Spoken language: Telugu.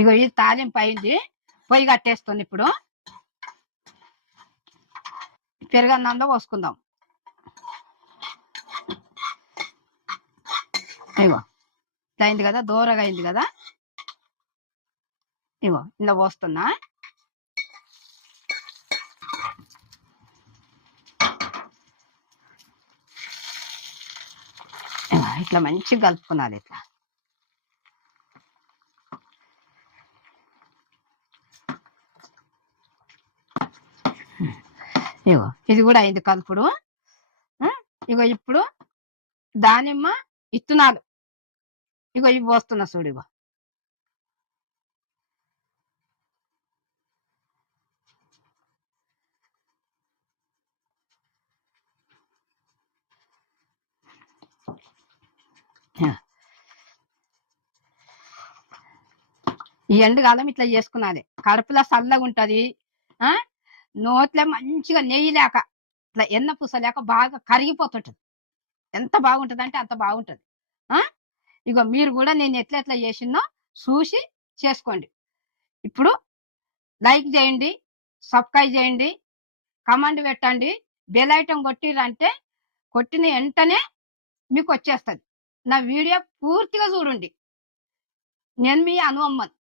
ఇగో ఇది తాలింపు అయింది, పొయ్యి కట్టేస్తుంది. ఇప్పుడు పెరుగన్నంలో పోసుకుందాం. ఇగో ఇట్లా అయింది కదా, దూరగా అయింది కదా. ఇగో ఇందులో పోస్తున్నా. ఇట్లా మంచిగా కలుపుకున్నది. ఇట్లా ఇగో ఇది కూడా అయింది కలుపుడు. ఇగో ఇప్పుడు దానిమ్మ ఇత్తనాలు ఇగో ఇవి పోస్తున్నా చూడు. ఇగో ఈ ఎండుకాలం ఇట్లా చేసుకున్నది. కడుపులో చల్లగా ఉంటది. నోట్లో మంచిగా నెయ్యి లేక ఇట్లా ఎన్న పూస లేక బాగా కరిగిపోతుంటది. ఎంత బాగుంటది అంటే అంత బాగుంటది. ఇగో మీరు కూడా నేను ఎట్లా ఎట్లా చేసినో చూసి చేసుకోండి. ఇప్పుడు లైక్ చేయండి, సబ్స్క్రైబ్ చేయండి, కమెంట్ పెట్టండి. బెల్ ఐటమ్ కొట్టిరంటే కొట్టిన వెంటనే మీకు వచ్చేస్తుంది. నా వీడియో పూర్తిగా చూడండి. నేను మీ అనువమ్మన్.